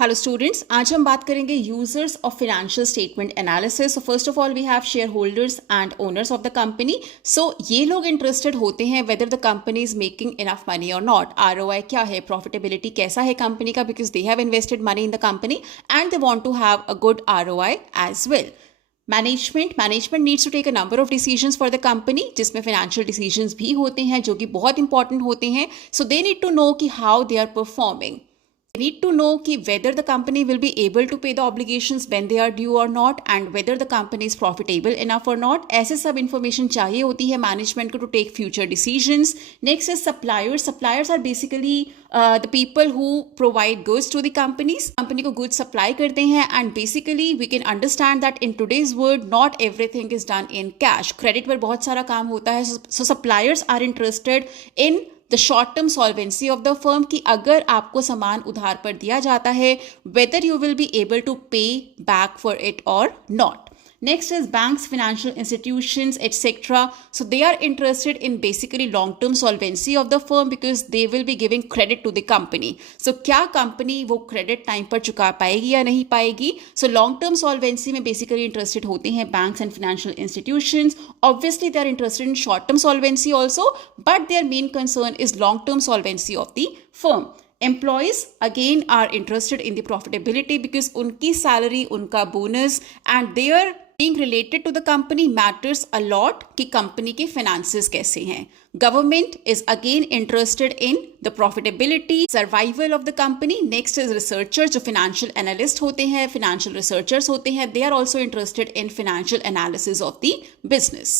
Hello students, आज हम बात करेंगे users of financial statement analysis. So first of all we have shareholders and owners of the company. So ये लोग interested होते हैं whether the company is making enough money और not. ROI क्या है, प्रॉफिटेबिलिटी कैसा है कंपनी का, because they have invested money in the company and they want to have a good ROI as well. Management needs to take a number of decisions for the company, जिसमें financial decisions भी होते हैं जो कि बहुत important होते हैं। So they need to know कि how they are performing. They need to know कि whether the company will be able to pay the obligations when they are due or not, and whether the company is profitable enough or not. ऐसे सब information चाहिए होती है management को to take future decisions. Next is suppliers. Suppliers are basically the people who provide goods to the companies. Company को goods supply करते हैं, and basically we can understand that in today's world not everything is done in cash. Credit पर बहुत सारा काम होता है. So suppliers are interested in the short term solvency of the firm कि अगर आपको सामान उधार पर दिया जाता है, whether you will be able to pay back for it और not. Next is banks, financial institutions, etc. So they are interested in basically long-term solvency of the firm because they will be giving credit to the company. So क्या company वो credit time पर चुका पाएगी या नहीं पाएगी? So long-term solvency में basically interested होते हैं banks and financial institutions. Obviously they are interested in short-term solvency also, but their main concern is long-term solvency of the firm. Employees again are interested in the profitability because उनकी salary, उनका bonus and their being related to the company matters a lot कि company के finances कैसे हैं. Government is again interested in the profitability, survival of the company. Next is researchers, जो financial analyst होते हैं, financial researchers होते हैं. They are also interested in financial analysis of the business.